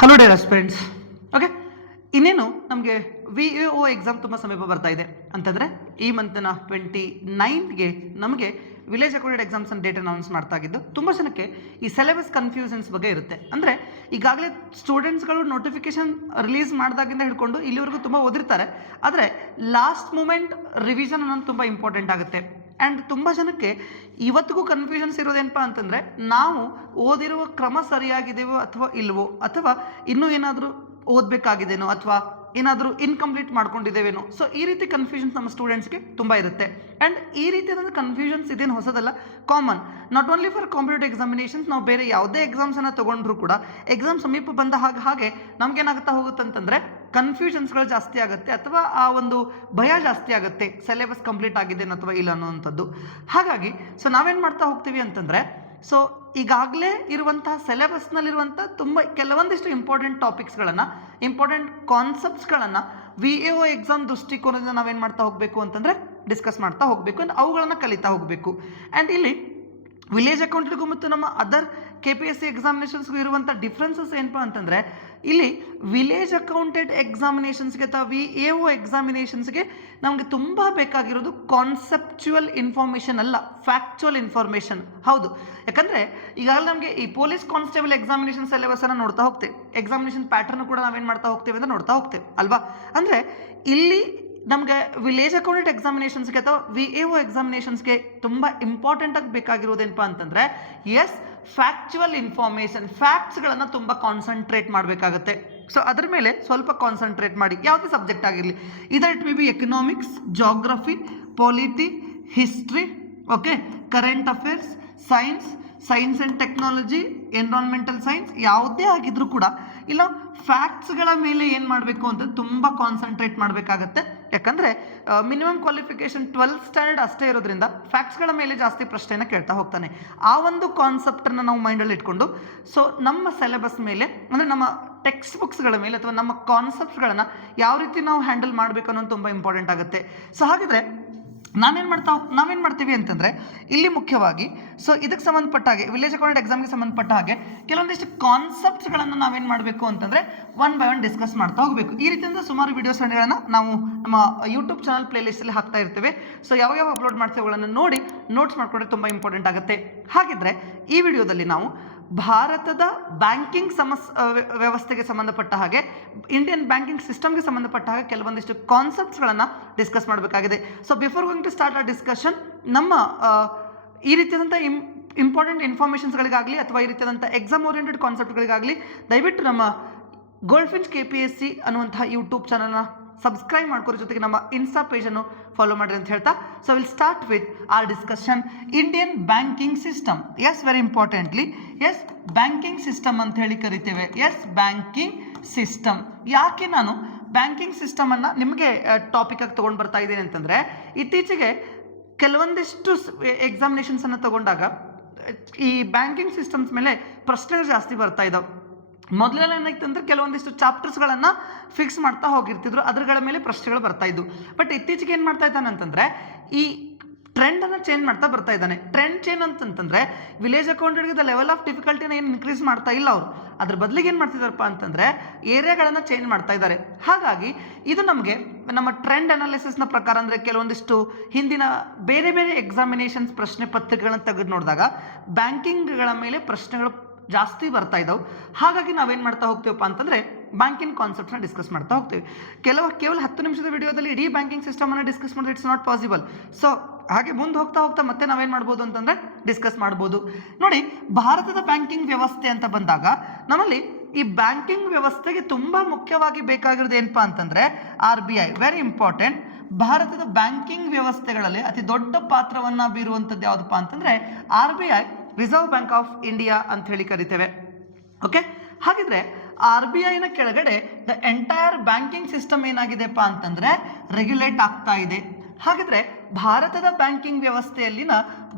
Hello dear aspirants. Okay, ಇನ್ನೇನು ನಮಗೆ VAO exam ತುಂಬ ಸಮೀಪ ಬರ್ತಾ ಇದೆ ಅಂತಂದರೆ ಈ ಮಂತ್ನ 29ಗೆ ನಮಗೆ village accountant exams date announce ಮಾಡ್ತಾ ಆಗಿದ್ದು ತುಂಬ ಜನಕ್ಕೆ ಈ ಸಿಲೆಬಸ್ ಕನ್ಫ್ಯೂಷನ್ಸ್ ಬಗ್ಗೆ ಇರುತ್ತೆ. ಅಂದರೆ ಈಗಾಗಲೇ ಸ್ಟೂಡೆಂಟ್ಸ್ಗಳು ನೋಟಿಫಿಕೇಶನ್ ರಿಲೀಸ್ ಮಾಡಿದಾಗಿಂದ ಹಿಡ್ಕೊಂಡು ಇಲ್ಲಿವರೆಗೂ ತುಂಬ ಓದಿರ್ತಾರೆ, ಆದರೆ ಲಾಸ್ಟ್ ಮೂಮೆಂಟ್ ರಿವಿಷನ್ ಅನ್ನೋದು ತುಂಬ ಇಂಪಾರ್ಟೆಂಟ್ ಆಗುತ್ತೆ. ಆ್ಯಂಡ್ ತುಂಬ ಜನಕ್ಕೆ ಇವತ್ತಿಗೂ ಕನ್ಫ್ಯೂಷನ್ಸ್ ಇರೋದೇನಪ್ಪ ಅಂತಂದರೆ ನಾವು ಓದಿರುವ ಕ್ರಮ ಸರಿಯಾಗಿದೆಯೋ ಅಥವಾ ಇಲ್ವೋ, ಅಥವಾ ಇನ್ನೂ ಏನಾದರೂ ಓದಬೇಕಾಗಿದೆನೋ ಅಥವಾ ಏನಾದರೂ ಇನ್ಕಂಪ್ಲೀಟ್ ಮಾಡ್ಕೊಂಡಿದ್ದೇವೇನೋ. ಸೊ ಈ ರೀತಿ ಕನ್ಫ್ಯೂಷನ್ಸ್ ನಮ್ಮ ಸ್ಟೂಡೆಂಟ್ಸ್ಗೆ ತುಂಬ ಇರುತ್ತೆ. ಆ್ಯಂಡ್ ಈ ರೀತಿಯಾದ ಕನ್ಫ್ಯೂಷನ್ಸ್ ಇದೇನು ಹೊಸದಲ್ಲ, common. Not only for competitive examinations, ನಾವು ಬೇರೆ ಯಾವುದೇ ಎಕ್ಸಾಮ್ಸನ್ನು ತೊಗೊಂಡ್ರೂ ಕೂಡ ಎಕ್ಸಾಮ್ ಸಮೀಪ ಬಂದ ಹಾಗೆ ನಮಗೇನಾಗುತ್ತಾ ಹೋಗುತ್ತಂತಂದರೆ ಕನ್ಫ್ಯೂಷನ್ಸ್ಗಳು ಜಾಸ್ತಿ ಆಗುತ್ತೆ, ಅಥವಾ ಆ ಒಂದು ಭಯ ಜಾಸ್ತಿ ಆಗುತ್ತೆ, ಸಿಲೆಬಸ್ ಕಂಪ್ಲೀಟ್ ಆಗಿದೆ ಅಥವಾ ಇಲ್ಲ ಅನ್ನೋವಂಥದ್ದು. ಹಾಗಾಗಿ ಸೊ ನಾವೇನು ಮಾಡ್ತಾ ಹೋಗ್ತೀವಿ ಅಂತಂದರೆ, ಸೊ ಈಗಾಗಲೇ ಇರುವಂತಹ ಸಿಲೆಬಸ್ನಲ್ಲಿರುವಂಥ ಕೆಲವೊಂದಿಷ್ಟು ಇಂಪಾರ್ಟೆಂಟ್ ಟಾಪಿಕ್ಸ್ಗಳನ್ನು, ಇಂಪಾರ್ಟೆಂಟ್ ಕಾನ್ಸೆಪ್ಟ್ಸ್ಗಳನ್ನು VAO ಎಕ್ಸಾಮ್ ದೃಷ್ಟಿಕೋನದಿಂದ ನಾವೇನು ಮಾಡ್ತಾ ಹೋಗಬೇಕು ಅಂತಂದರೆ ಡಿಸ್ಕಸ್ ಮಾಡ್ತಾ ಹೋಗಬೇಕು, ಅಂದರೆ ಅವುಗಳನ್ನು ಕಲಿತಾ ಹೋಗಬೇಕು. ಆ್ಯಂಡ್ ಇಲ್ಲಿ ವಿಲೇಜ್ ಅಕೌಂಟ್ಗೂ ಮತ್ತು ನಮ್ಮ ಅದರ್ KPSC ಎಕ್ಸಾಮಿನೇಷನ್ಸ್ಗೂ ಇರುವಂಥ ಡಿಫ್ರೆನ್ಸಸ್ ಏನಪ್ಪ ಅಂತಂದರೆ, ಇಲ್ಲಿ ವಿಲೇಜ್ ಅಕೌಂಟೆಂಟ್ ಎಕ್ಸಾಮಿನೇಷನ್ಸ್ಗೆ ಅಥವಾ VAO ಎಕ್ಸಾಮಿನೇಷನ್ಸ್ಗೆ ನಮಗೆ ತುಂಬ ಬೇಕಾಗಿರೋದು ಕಾನ್ಸೆಪ್ಚುವಲ್ ಇನ್ಫಾರ್ಮೇಷನ್ ಅಲ್ಲ, ಫ್ಯಾಕ್ಚುವಲ್ ಇನ್ಫಾರ್ಮೇಷನ್. ಹೌದು, ಯಾಕಂದರೆ ಈಗಾಗಲೇ ನಮಗೆ ಈ ಪೊಲೀಸ್ ಕಾನ್ಸ್ಟೇಬಲ್ ಎಕ್ಸಾಮಿನೇಷನ್ ಸಿಲೆಬಸನ್ನು ನೋಡ್ತಾ ಹೋಗ್ತೇವೆ, ಎಕ್ಸಾಮಿನೇಷನ್ ಪ್ಯಾಟರ್ನ್ ಕೂಡ ನಾವೇನು ಮಾಡ್ತಾ ಹೋಗ್ತೇವೆ ಅಂತ ನೋಡ್ತಾ ಹೋಗ್ತೇವೆ ಅಲ್ವಾ. ಅಂದರೆ ಇಲ್ಲಿ ನಮಗೆ ವಿಲೇಜ್ ಅಕೌಂಟೆಂಟ್ ಎಕ್ಸಾಮಿನೇಷನ್ಸ್ಗೆ ಅಥವಾ VAO ಎಕ್ಸಾಮಿನೇಷನ್ಸ್ಗೆ ತುಂಬ ಇಂಪಾರ್ಟೆಂಟಾಗಿ ಬೇಕಾಗಿರೋದೇನಪ್ಪ ಅಂತಂದರೆ, ಎಸ್, ಫ್ಯಾಕ್ಚುವಲ್ ಇನ್ಫಾರ್ಮೇಷನ್, ಫ್ಯಾಕ್ಟ್ಸ್ಗಳನ್ನು ತುಂಬ ಕಾನ್ಸಂಟ್ರೇಟ್ ಮಾಡಬೇಕಾಗುತ್ತೆ. ಸೊ ಅದರ ಮೇಲೆ ಸ್ವಲ್ಪ ಕಾನ್ಸಂಟ್ರೇಟ್ ಮಾಡಿ, ಯಾವುದೇ ಸಬ್ಜೆಕ್ಟ್ ಆಗಿರಲಿ, ಇದರ್ it may be economics, geography, polity, history, okay, current affairs, science and technology, environmental science, ಯಾವುದೇ ಆಗಿದ್ರೂ ಕೂಡ ಇಲ್ಲ ಫ್ಯಾಕ್ಟ್ಸ್ಗಳ ಮೇಲೆ ಏನು ಮಾಡಬೇಕು ಅಂತ ತುಂಬ ಕಾನ್ಸಂಟ್ರೇಟ್ ಮಾಡಬೇಕಾಗತ್ತೆ. ಯಾಕಂದರೆ ಮಿನಿಮಮ್ ಕ್ವಾಲಿಫಿಕೇಷನ್ 12th ಸ್ಟ್ಯಾಂಡರ್ಡ್ ಅಷ್ಟೇ ಇರೋದ್ರಿಂದ ಫ್ಯಾಕ್ಟ್ಸ್ಗಳ ಮೇಲೆ ಜಾಸ್ತಿ ಪ್ರಶ್ನೆಯನ್ನು ಕೇಳ್ತಾ ಹೋಗ್ತಾನೆ. ಆ ಒಂದು ಕಾನ್ಸೆಪ್ಟನ್ನು ನಾವು ಮೈಂಡಲ್ಲಿ ಇಟ್ಕೊಂಡು, ಸೊ ನಮ್ಮ ಸಿಲೆಬಸ್ ಮೇಲೆ, ಅಂದರೆ ನಮ್ಮ ಟೆಕ್ಸ್ಟ್ ಬುಕ್ಸ್ಗಳ ಮೇಲೆ ಅಥವಾ ನಮ್ಮ ಕಾನ್ಸೆಪ್ಟ್ಸ್ಗಳನ್ನು ಯಾವ ರೀತಿ ನಾವು ಹ್ಯಾಂಡಲ್ ಮಾಡಬೇಕು ಅನ್ನೋದು ತುಂಬ ಇಂಪಾರ್ಟೆಂಟ್ ಆಗುತ್ತೆ. ಸೊ ಹಾಗಿದ್ರೆ ನಾವೇನು ಮಾಡ್ತೀವಿ ಅಂತಂದರೆ, ಇಲ್ಲಿ ಮುಖ್ಯವಾಗಿ ಸೊ ಇದಕ್ಕೆ ಸಂಬಂಧಪಟ್ಟ ಹಾಗೆ ವಿಲೇಜ್ ಅಕೌಂಟೆಂಟ್ ಎಕ್ಸಾಮ್ಗೆ ಸಂಬಂಧಪಟ್ಟ ಹಾಗೆ ಕೆಲವೊಂದಿಷ್ಟು ಕಾನ್ಸೆಪ್ಟ್ಸ್ಗಳನ್ನು ನಾವೇನು ಮಾಡಬೇಕು ಅಂತಂದರೆ ಒನ್ ಬೈ ಒನ್ ಡಿಸ್ಕಸ್ ಮಾಡ್ತಾ ಹೋಗಬೇಕು. ಈ ರೀತಿಯಿಂದ ಸುಮಾರು ವಿಡಿಯೋಸ್ಗಳನ್ನು ನಾವು ನಮ್ಮ ಯೂಟ್ಯೂಬ್ ಚಾನಲ್ ಪ್ಲೇಲಿಸ್ಟಲ್ಲಿ ಹಾಕ್ತಾ ಇರ್ತೇವೆ. ಸೊ ಯಾವಾಗ ಅಪ್ಲೋಡ್ ಮಾಡ್ತೇವೆ ಅವುಗಳನ್ನು ನೋಡಿ ನೋಟ್ಸ್ ಮಾಡ್ಕೊಂಡ್ರೆ ತುಂಬ ಇಂಪಾರ್ಟೆಂಟ್ ಆಗುತ್ತೆ. ಹಾಗಿದ್ರೆ ಈ ವಿಡಿಯೋದಲ್ಲಿ ನಾವು ಭಾರತದ ಬ್ಯಾಂಕಿಂಗ್ ವ್ಯವಸ್ಥೆಗೆ ಸಂಬಂಧಪಟ್ಟ ಹಾಗೆ, ಇಂಡಿಯನ್ ಬ್ಯಾಂಕಿಂಗ್ ಸಿಸ್ಟಮ್ಗೆ ಸಂಬಂಧಪಟ್ಟ ಹಾಗೆ ಕೆಲವೊಂದಿಷ್ಟು ಕಾನ್ಸೆಪ್ಟ್ಸ್ಗಳನ್ನು ಡಿಸ್ಕಸ್ ಮಾಡಬೇಕಾಗಿದೆ. So before going to start ಆ ಡಿಸ್ಕಷನ್, ನಮ್ಮ ಈ ರೀತಿಯಾದಂಥ ಇಂಪಾರ್ಟೆಂಟ್ ಇನ್ಫಾರ್ಮೇಷನ್ಸ್ಗಳಿಗಾಗಲಿ ಅಥವಾ ಈ ರೀತಿಯಾದಂಥ ಎಕ್ಸಾಮ್ ಓರಿಯೆಂಟೆಡ್ ಕಾನ್ಸೆಪ್ಟ್ಗಳಿಗಾಗಲಿ ದಯವಿಟ್ಟು ನಮ್ಮ ಗೋಲ್ಡ್ಫಿಂಚ್ KPSC ಅನ್ನುವಂತಹ ಯೂಟ್ಯೂಬ್ ಚಾನಲ್ನ ಸಬ್ಸ್ಕ್ರೈಬ್ ಮಾಡ್ಕೊಳ್ಳೋ ಜೊತೆಗೆ ನಮ್ಮ ಇನ್ಸ್ಟಾ ಪೇಜನ್ನು ಫಾಲೋ ಮಾಡಿರಿ ಅಂತ ಹೇಳ್ತಾ, so will start with our discussion. Indian banking system, yes, very importantly, yes, banking system ಅಂತ ಹೇಳಿ ಕರಿತೇವೆ. Yes, banking system. ಯಾಕೆ ನಾನು ಬ್ಯಾಂಕಿಂಗ್ ಸಿಸ್ಟಮನ್ನು ನಿಮಗೆ ಟಾಪಿಕಾಗಿ ತೊಗೊಂಡು ಬರ್ತಾ ಇದ್ದೀನಿ ಅಂತಂದರೆ, ಇತ್ತೀಚೆಗೆ ಕೆಲವೊಂದಿಷ್ಟು ಎಕ್ಸಾಮಿನೇಷನ್ಸನ್ನು ತಗೊಂಡಾಗ ಈ ಬ್ಯಾಂಕಿಂಗ್ ಸಿಸ್ಟಮ್ಸ್ ಮೇಲೆ ಪ್ರಶ್ನೆಗಳು ಜಾಸ್ತಿ ಬರ್ತಾ ಇದ್ದಾವೆ. ಮೊದಲೆಲ್ಲ ಏನಾಯ್ತು ಅಂದರೆ ಕೆಲವೊಂದಿಷ್ಟು ಚಾಪ್ಟರ್ಸ್ಗಳನ್ನು ಫಿಕ್ಸ್ ಮಾಡ್ತಾ ಹೋಗಿರ್ತಿದ್ರು, ಅದರಗಳ ಮೇಲೆ ಪ್ರಶ್ನೆಗಳು ಬರ್ತಾ ಇದ್ವು. ಬಟ್ ಇತ್ತೀಚೆಗೆ ಏನು ಮಾಡ್ತಾ ಇದ್ದಾನೆ ಅಂತಂದರೆ, ಈ ಟ್ರೆಂಡನ್ನು ಚೇಂಜ್ ಮಾಡ್ತಾ ಬರ್ತಾ ಇದ್ದಾನೆ. ಟ್ರೆಂಡ್ ಚೇಂಜ್ ಅಂತಂತಂದರೆ ವಿಲೇಜ್ ಅಕೌಂಟೆಂಟ್ಗೆ ದ ಲೆವೆಲ್ ಆಫ್ ಡಿಫಿಕಲ್ಟಿನ ಏನು ಇನ್ಕ್ರೀಸ್ ಮಾಡ್ತಾ ಇಲ್ಲ ಅವರು, ಅದ್ರ ಬದಲಿಗೆ ಏನು ಮಾಡ್ತಿದ್ದಾರಪ್ಪ ಅಂತಂದರೆ ಏರಿಯಾಗಳನ್ನು ಚೇಂಜ್ ಮಾಡ್ತಾ ಇದ್ದಾರೆ. ಹಾಗಾಗಿ ಇದು ನಮಗೆ ನಮ್ಮ ಟ್ರೆಂಡ್ ಅನಾಲಿಸಿಸ್ನ ಪ್ರಕಾರ, ಅಂದರೆ ಕೆಲವೊಂದಿಷ್ಟು ಹಿಂದಿನ ಬೇರೆ ಬೇರೆ ಎಕ್ಸಾಮಿನೇಷನ್ಸ್ ಪ್ರಶ್ನೆ ಪತ್ರಿಕೆಗಳನ್ನು ತೆಗೆದು ನೋಡಿದಾಗ ಬ್ಯಾಂಕಿಂಗ್ಗಳ ಮೇಲೆ ಪ್ರಶ್ನೆಗಳು ಜಾಸ್ತಿ ಬರ್ತಾ ಇದ್ದಾವೆ. ಹಾಗಾಗಿ ನಾವೇನು ಮಾಡ್ತಾ ಹೋಗ್ತೀವಪ್ಪ ಅಂತಂದರೆ ಬ್ಯಾಂಕಿಂಗ್ ಕಾನ್ಸೆಪ್ಟ್ನ ಡಿಸ್ಕಸ್ ಮಾಡ್ತಾ ಹೋಗ್ತೀವಿ. ಕೇವಲ 10 ನಿಮಿಷದ ವಿಡಿಯೋದಲ್ಲಿ ಇಡೀ ಬ್ಯಾಂಕಿಂಗ್ ಸಿಸ್ಟಮನ್ನು ಡಿಸ್ಕಸ್ ಮಾಡಿದ್ರೆ ಇಟ್ಸ್ ನಾಟ್ ಪಾಸಿಬಲ್. ಸೊ ಹಾಗೆ ಮುಂದೆ ಹೋಗ್ತಾ ಮತ್ತೆ ನಾವೇನು ಮಾಡ್ಬೋದು ಅಂತಂದರೆ ಡಿಸ್ಕಸ್ ಮಾಡ್ಬೋದು. ನೋಡಿ, ಭಾರತದ ಬ್ಯಾಂಕಿಂಗ್ ವ್ಯವಸ್ಥೆ ಅಂತ ಬಂದಾಗ ನಮ್ಮಲ್ಲಿ ಈ ಬ್ಯಾಂಕಿಂಗ್ ವ್ಯವಸ್ಥೆಗೆ ತುಂಬ ಮುಖ್ಯವಾಗಿ ಬೇಕಾಗಿರೋದು ಏನಪ್ಪ ಅಂತಂದರೆ RBI, ವೆರಿ ಇಂಪಾರ್ಟೆಂಟ್. ಭಾರತದ ಬ್ಯಾಂಕಿಂಗ್ ವ್ಯವಸ್ಥೆಗಳಲ್ಲಿ ಅತಿ ದೊಡ್ಡ ಪಾತ್ರವನ್ನು ಬೀರುವಂಥದ್ದು ಯಾವುದಪ್ಪ ಅಂತಂದರೆ RBI, reserve bank of India ಅಂತ ಹೇಳಿ ಕರಿತೇವೆ. ಓಕೆ, ಹಾಗಿದ್ರೆ RBIನ ಕೆಳಗಡೆ ದ ಎಂಟೈರ್ ಬ್ಯಾಂಕಿಂಗ್ ಸಿಸ್ಟಮ್ ಏನಾಗಿದೆಪ್ಪ ಅಂತಂದರೆ ರೆಗ್ಯುಲೇಟ್ ಆಗ್ತಾ ಇದೆ. ಹಾಗಿದ್ರೆ ಭಾರತದ ಬ್ಯಾಂಕಿಂಗ್ ವ್ಯವಸ್ಥೆಯಲ್ಲಿನ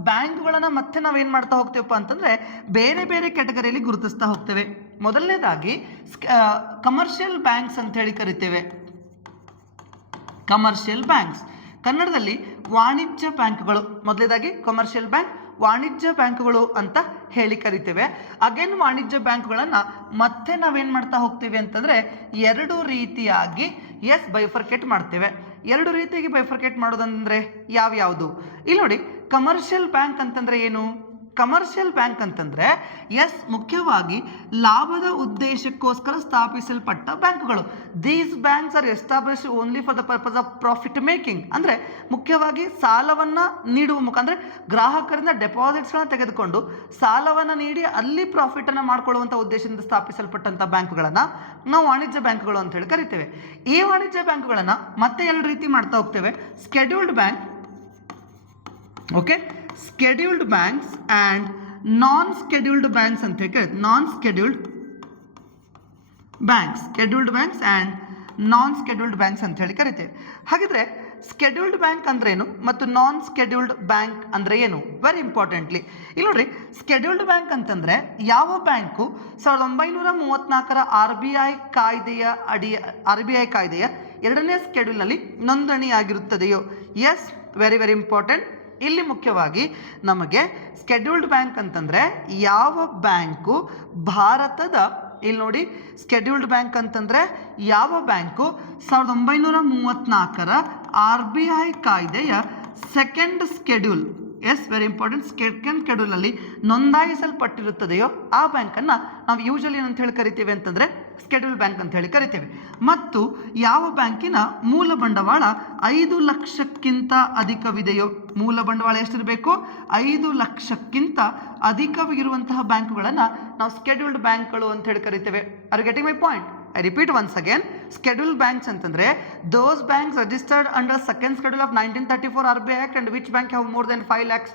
ಬ್ಯಾಂಕ್ಗಳನ್ನು ಮತ್ತೆ ನಾವೇನು ಮಾಡ್ತಾ ಹೋಗ್ತೇವಪ್ಪ ಅಂತಂದರೆ ಬೇರೆ ಬೇರೆ ಕ್ಯಾಟಗರಿಯಲ್ಲಿ ಗುರುತಿಸ್ತಾ ಹೋಗ್ತೇವೆ. ಮೊದಲನೇದಾಗಿ ಕಮರ್ಷಿಯಲ್ ಬ್ಯಾಂಕ್ಸ್ ಅಂತ ಹೇಳಿ ಕರಿತೇವೆ. ಕಮರ್ಷಿಯಲ್ ಬ್ಯಾಂಕ್ಸ್, ಕನ್ನಡದಲ್ಲಿ ವಾಣಿಜ್ಯ ಬ್ಯಾಂಕ್ಗಳು. ಮೊದಲನೇದಾಗಿ ಕಮರ್ಷಿಯಲ್ ಬ್ಯಾಂಕ್, ವಾಣಿಜ್ಯ ಬ್ಯಾಂಕುಗಳು ಅಂತ ಹೇಳಿ ಕರಿತೇವೆ. ಅಗೇನ್ ವಾಣಿಜ್ಯ ಬ್ಯಾಂಕುಗಳನ್ನು ಮತ್ತೆ ನಾವೇನು ಮಾಡ್ತಾ ಹೋಗ್ತೀವಿ ಅಂತಂದರೆ ಎರಡು ರೀತಿಯಾಗಿ ಬೈಫರ್ಕೇಟ್ ಮಾಡ್ತೇವೆ. ಎರಡು ರೀತಿಯಾಗಿ ಬೈಫರ್ಕೇಟ್ ಮಾಡೋದಂದರೆ ಯಾವ್ಯಾವುದು? ಇಲ್ಲಿ ನೋಡಿ, ಕಮರ್ಷಿಯಲ್ ಬ್ಯಾಂಕ್ ಅಂತಂದರೆ ಏನು? ಕಮರ್ಷಿಯಲ್ ಬ್ಯಾಂಕ್ ಅಂತಂದರೆ ಮುಖ್ಯವಾಗಿ ಲಾಭದ ಉದ್ದೇಶಕ್ಕೋಸ್ಕರ ಸ್ಥಾಪಿಸಲ್ಪಟ್ಟ ಬ್ಯಾಂಕುಗಳು. These banks are establish only for the purpose of profit making. ಅಂದರೆ ಮುಖ್ಯವಾಗಿ ಸಾಲವನ್ನು ನೀಡುವ ಮುಖಾಂತರ ಗ್ರಾಹಕರಿಂದ ಡೆಪಾಸಿಟ್ಸ್ಗಳನ್ನು ತೆಗೆದುಕೊಂಡು ಸಾಲವನ್ನು ನೀಡಿ ಅಲ್ಲಿ ಪ್ರಾಫಿಟನ್ನು ಮಾಡ್ಕೊಳ್ಳುವಂಥ ಉದ್ದೇಶದಿಂದ ಸ್ಥಾಪಿಸಲ್ಪಟ್ಟಂಥ ಬ್ಯಾಂಕುಗಳನ್ನು ನಾವು ವಾಣಿಜ್ಯ ಬ್ಯಾಂಕುಗಳು ಅಂತ ಹೇಳಿ ಕರಿತೇವೆ. ಈ ವಾಣಿಜ್ಯ ಬ್ಯಾಂಕುಗಳನ್ನು ಮತ್ತೆ ಎರಡು ರೀತಿ ಮಾಡ್ತಾ ಹೋಗ್ತೇವೆ. Scheduled bank, okay, scheduled banks and non scheduled banks ಅಂತ ಹೇಳಿ ಕರೀತಾರೆ. Non scheduled banks, scheduled banks and non scheduled banks ಅಂತ ಹೇಳಿ ಕರಿತೇವೆ. ಹಾಗಿದ್ರೆ ಸ್ಕೆಡ್ಯೂಲ್ಡ್ ಬ್ಯಾಂಕ್ ಅಂದ್ರೇನು ಮತ್ತು ನಾನ್ ಸ್ಕೆಡ್ಯೂಲ್ಡ್ ಬ್ಯಾಂಕ್ ಅಂದರೆ ಏನು? ವೆರಿ ಇಂಪಾರ್ಟೆಂಟ್ಲಿ ಇಲ್ಲಿ ನೋಡ್ರಿ, ಸ್ಕೆಡ್ಯೂಲ್ಡ್ ಬ್ಯಾಂಕ್ ಅಂತಂದರೆ ಯಾವ ಬ್ಯಾಂಕು 1934 RBI ಕಾಯ್ದೆಯ 2ನೇ ಸ್ಕೆಡ್ಯೂಲ್ನಲ್ಲಿ ನೋಂದಣಿಯಾಗಿರುತ್ತದೆಯೋ? Yes, very very important. ಇಲ್ಲಿ ಮುಖ್ಯವಾಗಿ ನಮಗೆ ಸ್ಕೆಡ್ಯೂಲ್ಡ್ ಬ್ಯಾಂಕ್ ಅಂತಂದರೆ ಯಾವ ಬ್ಯಾಂಕು ಭಾರತದ, ಇಲ್ಲಿ ನೋಡಿ, ಸ್ಕೆಡ್ಯೂಲ್ಡ್ ಬ್ಯಾಂಕ್ ಅಂತಂದರೆ ಯಾವ ಬ್ಯಾಂಕು 1934 RBI ಕಾಯ್ದೆಯ second schedule, very important, second ಸ್ಕೆಡ್ಯೂಲ್ನಲ್ಲಿ ನೋಂದಾಯಿಸಲ್ಪಟ್ಟಿರುತ್ತದೆಯೋ ಆ ಬ್ಯಾಂಕನ್ನು ನಾವು ಯೂಶಲಿ ಏನಂತ ಹೇಳಿ ಕರಿತೇವೆ ಅಂತಂದರೆ ಸ್ಕೆಡ್ಯೂಲ್ ಬ್ಯಾಂಕ್ ಅಂತ ಹೇಳಿ ಕರಿತೇವೆ. ಮತ್ತು ಯಾವ ಬ್ಯಾಂಕಿನ ಮೂಲ ಬಂಡವಾಳ 5 ಲಕ್ಷಕ್ಕಿಂತ ಅಧಿಕವಿದೆಯೋ, ಮೂಲ ಬಂಡವಾಳ ಎಷ್ಟಿರಬೇಕು? 5 ಲಕ್ಷಕ್ಕಿಂತ ಅಧಿಕವಿರುವಂತಹ ಬ್ಯಾಂಕುಗಳನ್ನು ನಾವು ಸ್ಕೆಡ್ಯೂಲ್ಡ್ ಬ್ಯಾಂಕ್ಗಳು ಅಂತ ಹೇಳಿ ಕರಿತೇವೆ. Are getting my point? I repeat once again, scheduled banks ಅಂತಂದ್ರೆ those banks registered under second schedule of 1934 RBI Act and which bank have more than 5 lakhs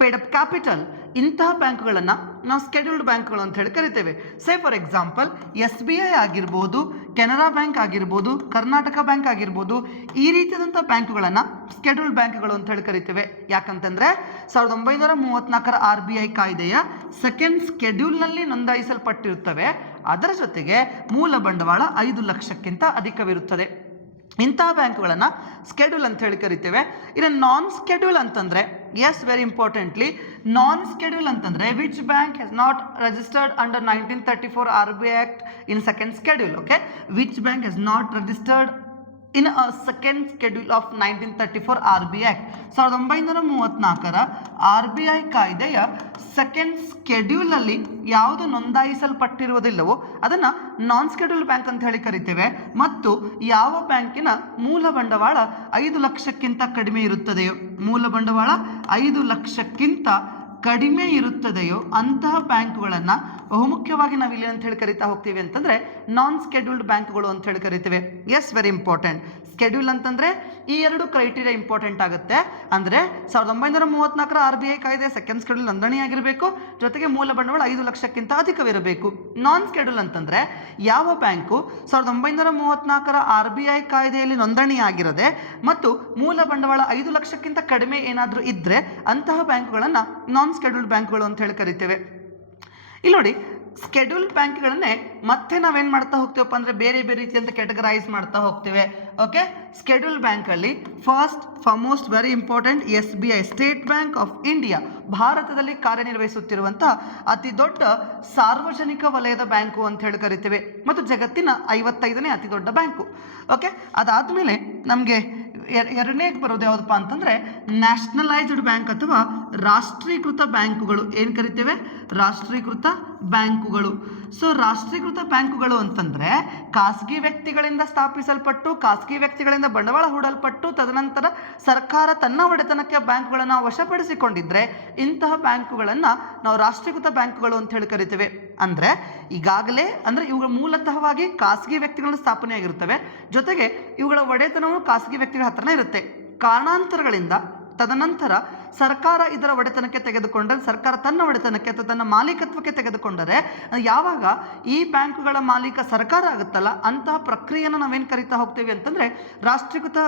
paid up capital. ಇಂತಹ ಬ್ಯಾಂಕ್ಗಳನ್ನು ನಾವು ಸ್ಕೆಡ್ಯೂಲ್ಡ್ ಬ್ಯಾಂಕ್ಗಳು ಅಂತ ಹೇಳಿ ಕರಿತೇವೆ. ಸೇ ಫಾರ್ ಎಕ್ಸಾಂಪಲ್ SBI ಆಗಿರ್ಬೋದು, Canara bank ಆಗಿರ್ಬೋದು, ಕರ್ನಾಟಕ ಬ್ಯಾಂಕ್ ಆಗಿರ್ಬೋದು, ಈ ರೀತಿಯಾದಂಥ ಬ್ಯಾಂಕ್ಗಳನ್ನು ಸ್ಕೆಡ್ಯೂಲ್ಡ್ ಬ್ಯಾಂಕ್ಗಳು ಅಂತ ಹೇಳಿ ಕರಿತೇವೆ. ಯಾಕಂತಂದರೆ 1934 RBI ಕಾಯ್ದೆಯ ಸೆಕೆಂಡ್ ಸ್ಕೆಡ್ಯೂಲ್ನಲ್ಲಿ ನೋಂದಾಯಿಸಲ್ಪಟ್ಟಿರುತ್ತವೆ. ಅದರ ಜೊತೆಗೆ ಮೂಲ ಬಂಡವಾಳ 5 ಲಕ್ಷಕ್ಕಿಂತ ಅಧಿಕವಿರುತ್ತದೆ. ಇಂತಹ ಬ್ಯಾಂಕ್ಗಳನ್ನು ಸ್ಕೆಡ್ಯೂಲ್ ಅಂತ ಹೇಳಿ ಕರಿತೇವೆ. ಇನ್ನು ನಾನ್ ಸ್ಕೆಡ್ಯೂಲ್ ಅಂತಂದರೆ ವೆರಿ ಇಂಪಾರ್ಟೆಂಟ್ಲಿ, ನಾನ್ ಸ್ಕೆಡ್ಯೂಲ್ ಅಂತಂದರೆ which bank has not registered under 1934 RBI Act in second schedule. Okay, which bank has not registered in a second schedule of 1934 RBI Act. 1934 RBI ಕಾಯ್ದೆಯ ಸೆಕೆಂಡ್ ಸ್ಕೆಡ್ಯೂಲಲ್ಲಿ ಯಾವುದು ನೋಂದಾಯಿಸಲ್ಪಟ್ಟಿರುವುದಿಲ್ಲವೋ ಅದನ್ನು ನಾನ್ schedule bank ಅಂತ ಹೇಳಿ ಕರಿತೇವೆ. ಮತ್ತು ಯಾವ ಬ್ಯಾಂಕಿನ ಮೂಲ ಬಂಡವಾಳ 5 ಲಕ್ಷಕ್ಕಿಂತ ಕಡಿಮೆ ಇರುತ್ತದೆಯೋ, ಮೂಲ ಬಂಡವಾಳ 5 ಲಕ್ಷಕ್ಕಿಂತ ಕಡಿಮೆ ಇರುತ್ತದೆಯೋ ಅಂತಹ ಬ್ಯಾಂಕುಗಳನ್ನು ಬಹುಮುಖ್ಯವಾಗಿ ನಾವು ಇಲ್ಲಿ ಅಂತ ಹೇಳಿ ಕರಿತಾ ಹೋಗ್ತೀವಿ ಅಂತಂದರೆ ನಾನ್ ಸ್ಕೆಡ್ಯೂಲ್ಡ್ ಬ್ಯಾಂಕ್ಗಳು ಅಂತ ಹೇಳಿ ಕರಿತೇವೆ. Very important. ಸ್ಕೆಡ್ಯೂಲ್ ಅಂತಂದರೆ ಈ ಎರಡು ಕ್ರೈಟೀರಿಯಾ ಇಂಪಾರ್ಟೆಂಟ್ ಆಗುತ್ತೆ. ಅಂದರೆ 1934 RBI ಕಾಯ್ದೆ ಸೆಕೆಂಡ್ ಸ್ಕೆಡ್ಯೂಲ್ ನೋಂದಣಿಯಾಗಿರಬೇಕು, ಜೊತೆಗೆ ಮೂಲ ಬಂಡವಾಳ 5 ಲಕ್ಷಕ್ಕಿಂತ ಅಧಿಕವಿರಬೇಕು. ನಾನ್ ಸ್ಕೆಡ್ಯೂಲ್ ಅಂತಂದರೆ ಯಾವ ಬ್ಯಾಂಕು 1934 RBI ಕಾಯ್ದೆಯಲ್ಲಿ ನೋಂದಣಿಯಾಗಿರದೆ ಮತ್ತು ಮೂಲ ಬಂಡವಾಳ 5 ಲಕ್ಷಕ್ಕಿಂತ ಕಡಿಮೆ ಏನಾದರೂ ಇದ್ದರೆ ಅಂತಹ ಬ್ಯಾಂಕುಗಳನ್ನು ನಾನ್ ಸ್ಕೆಡ್ಯೂಲ್ಡ್ ಬ್ಯಾಂಕ್ಗಳು ಅಂತ ಹೇಳಿ ಕರಿತೇವೆ. ಇಲ್ಲಿ ನೋಡಿ, ಸ್ಕೆಡ್ಯೂಲ್ ಬ್ಯಾಂಕ್ಗಳನ್ನೇ ಮತ್ತೆ ನಾವೇನು ಮಾಡ್ತಾ ಹೋಗ್ತೀವಪ್ಪ ಅಂದರೆ ಬೇರೆ ಬೇರೆ ರೀತಿಯಂತ ಕ್ಯಾಟಗರೈಸ್ ಮಾಡ್ತಾ ಹೋಗ್ತೇವೆ. ಓಕೆ, ಸ್ಕೆಡ್ಯೂಲ್ ಬ್ಯಾಂಕಲ್ಲಿ foremost very important SBI, state bank of India, ಭಾರತದಲ್ಲಿ ಕಾರ್ಯನಿರ್ವಹಿಸುತ್ತಿರುವಂಥ ಅತಿ ದೊಡ್ಡ ಸಾರ್ವಜನಿಕ ವಲಯದ ಬ್ಯಾಂಕು ಅಂತ ಹೇಳಿ ಕರಿತೇವೆ ಮತ್ತು ಜಗತ್ತಿನ 55ನೇ ಅತಿ ದೊಡ್ಡ ಬ್ಯಾಂಕು. ಓಕೆ, ಅದಾದಮೇಲೆ ನಮಗೆ ಎರಡನೇಗೆ ಬರೋದು ಯಾವುದಪ್ಪ ಅಂತಂದರೆ ನ್ಯಾಷನಲೈಸ್ಡ್ ಬ್ಯಾಂಕ್ ಅಥವಾ ರಾಷ್ಟ್ರೀಕೃತ ಬ್ಯಾಂಕುಗಳು. ಏನು ಕರಿತೇವೆ? ರಾಷ್ಟ್ರೀಕೃತ ಬ್ಯಾಂಕುಗಳು. ಸೊ ರಾಷ್ಟ್ರೀಕೃತ ಬ್ಯಾಂಕುಗಳು ಅಂತಂದರೆ ಖಾಸಗಿ ವ್ಯಕ್ತಿಗಳಿಂದ ಸ್ಥಾಪಿಸಲ್ಪಟ್ಟು, ಖಾಸಗಿ ವ್ಯಕ್ತಿಗಳಿಂದ ಬಂಡವಾಳ ಹೂಡಲ್ಪಟ್ಟು, ತದನಂತರ ಸರ್ಕಾರ ತನ್ನ ಒಡೆತನಕ್ಕೆ ಬ್ಯಾಂಕುಗಳನ್ನು ವಶಪಡಿಸಿಕೊಂಡಿದ್ದರೆ ಇಂತಹ ಬ್ಯಾಂಕುಗಳನ್ನು ನಾವು ರಾಷ್ಟ್ರೀಕೃತ ಬ್ಯಾಂಕುಗಳು ಅಂತ ಹೇಳಿ ಕರಿತೇವೆ. ಅಂದರೆ ಈಗಾಗಲೇ ಅಂದರೆ ಇವುಗಳು ಮೂಲತಃವಾಗಿ ಖಾಸಗಿ ವ್ಯಕ್ತಿಗಳಿಂದ ಸ್ಥಾಪನೆಯಾಗಿರುತ್ತವೆ, ಜೊತೆಗೆ ಇವುಗಳ ಒಡೆತನವು ಖಾಸಗಿ ವ್ಯಕ್ತಿಗಳ ಹತ್ರನೇ ಇರುತ್ತೆ. ಕಾರಣಾಂತರಗಳಿಂದ ತದನಂತರ ಸರ್ಕಾರ ಇದರ ಒಡೆತನಕ್ಕೆ ತೆಗೆದುಕೊಂಡರೆ, ಸರ್ಕಾರ ತನ್ನ ಒಡೆತನಕ್ಕೆ ಅಥವಾ ತನ್ನ ಮಾಲೀಕತ್ವಕ್ಕೆ ತೆಗೆದುಕೊಂಡರೆ, ಯಾವಾಗ ಈ ಬ್ಯಾಂಕುಗಳ ಮಾಲೀಕ ಸರ್ಕಾರ ಆಗುತ್ತಲ್ಲ ಅಂತಹ ಪ್ರಕ್ರಿಯೆಯನ್ನು ನಾವೇನು ಕರಿತಾ ಹೋಗ್ತೀವಿ ಅಂತಂದರೆ ರಾಷ್ಟ್ರೀಕೃತ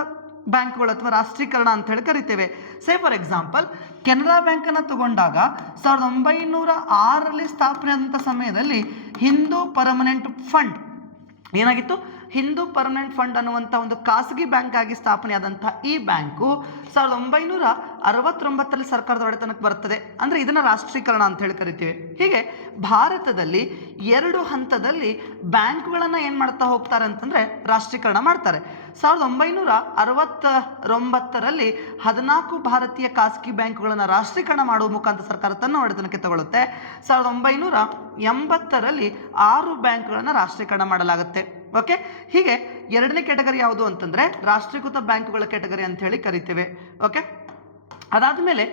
ಬ್ಯಾಂಕ್ಗಳು ಅಥವಾ ರಾಷ್ಟ್ರೀಕರಣ ಅಂತ ಹೇಳಿ ಕರಿತೇವೆ. ಸೇ ಫಾರ್ ಎಕ್ಸಾಂಪಲ್ ಕೆನರಾ ಬ್ಯಾಂಕನ್ನು ತಗೊಂಡಾಗ 1906ರಲ್ಲಿ ಸ್ಥಾಪನೆ ಆದಂಥ ಸಮಯದಲ್ಲಿ ಹಿಂದೂ ಪರ್ಮನೆಂಟ್ ಫಂಡ್ ಏನಾಗಿತ್ತು? ಹಿಂದೂ ಪರ್ಮನೆಂಟ್ ಫಂಡ್ ಅನ್ನುವಂಥ ಒಂದು ಖಾಸಗಿ ಬ್ಯಾಂಕ್ ಆಗಿ ಸ್ಥಾಪನೆಯಾದಂತಹ ಈ ಬ್ಯಾಂಕು 1969ರಲ್ಲಿ ಸರ್ಕಾರದ ಒಡೆತನಕ್ಕೆ ಬರ್ತದೆ. ಅಂದರೆ ಇದನ್ನು ರಾಷ್ಟ್ರೀಕರಣ ಅಂತ ಹೇಳಿ ಕರಿತೀವಿ. ಹೀಗೆ ಭಾರತದಲ್ಲಿ 2 ಹಂತದಲ್ಲಿ ಬ್ಯಾಂಕ್ಗಳನ್ನು ಏನು ಮಾಡ್ತಾ ಹೋಗ್ತಾರೆ ಅಂತಂದರೆ ರಾಷ್ಟ್ರೀಕರಣ ಮಾಡ್ತಾರೆ. 1969ರಲ್ಲಿ 14 ಭಾರತೀಯ ಖಾಸಗಿ ಬ್ಯಾಂಕುಗಳನ್ನು ರಾಷ್ಟ್ರೀಕರಣ ಮಾಡುವ ಮುಖಾಂತರ ಸರ್ಕಾರ ತನ್ನ ಒಡೆತನಕ್ಕೆ ತಗೊಳ್ಳುತ್ತೆ. 1980ರಲ್ಲಿ 6 ಬ್ಯಾಂಕ್ಗಳನ್ನು ರಾಷ್ಟ್ರೀಕರಣ ಮಾಡಲಾಗುತ್ತೆ. ಓಕೆ, ಹೀಗೆ 2ನೇ ಕ್ಯಾಟಗರಿ ಯಾವುದು ಅಂತಂದರೆ ರಾಷ್ಟ್ರೀಕೃತ ಬ್ಯಾಂಕುಗಳ ಕ್ಯಾಟಗರಿ ಅಂತ ಹೇಳಿ ಕರಿತೇವೆ. ಓಕೆ, ಅದಾದಮೇಲೆ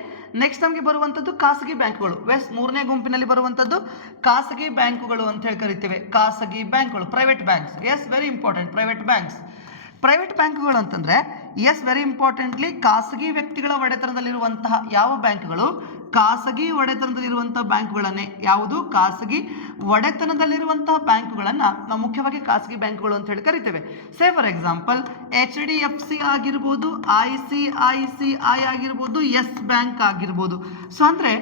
ನೆಕ್ಸ್ಟ್ ನಮಗೆ ಬರುವಂಥದ್ದು ಖಾಸಗಿ ಬ್ಯಾಂಕ್ಗಳು. 3ನೇ ಗುಂಪಿನಲ್ಲಿ ಬರುವಂಥದ್ದು ಖಾಸಗಿ ಬ್ಯಾಂಕುಗಳು ಅಂತ ಹೇಳಿ ಕರಿತೇವೆ. ಖಾಸಗಿ ಬ್ಯಾಂಕ್ಗಳು, private banks. Very important, private banks. Private ಬ್ಯಾಂಕುಗಳು ಅಂತಂದರೆ ವೆರಿ ಇಂಪಾರ್ಟೆಂಟ್ಲಿ ಖಾಸಗಿ ವ್ಯಕ್ತಿಗಳ ಒಡೆತನದಲ್ಲಿರುವಂತಹ ಯಾವ ಬ್ಯಾಂಕ್ಗಳು? ಖಾಸಗಿ ಒಡೆತನದಲ್ಲಿರುವಂತಹ ಬ್ಯಾಂಕ್ಗಳನ್ನೇ ಯಾವುದು? ಖಾಸಗಿ ಒಡೆತನದಲ್ಲಿರುವಂತಹ ಬ್ಯಾಂಕುಗಳನ್ನು ನಾವು ಮುಖ್ಯವಾಗಿ ಖಾಸಗಿ ಬ್ಯಾಂಕ್ಗಳು ಅಂತ ಹೇಳಿ ಕರಿತೇವೆ. ಫಾರ್ ಎಕ್ಸಾಂಪಲ್ HDFC ಆಗಿರ್ಬೋದು, ICICI ಆಗಿರ್ಬೋದು, ಯೆಸ್ ಬ್ಯಾಂಕ್ ಆಗಿರ್ಬೋದು. ಸೊ ಅಂದರೆ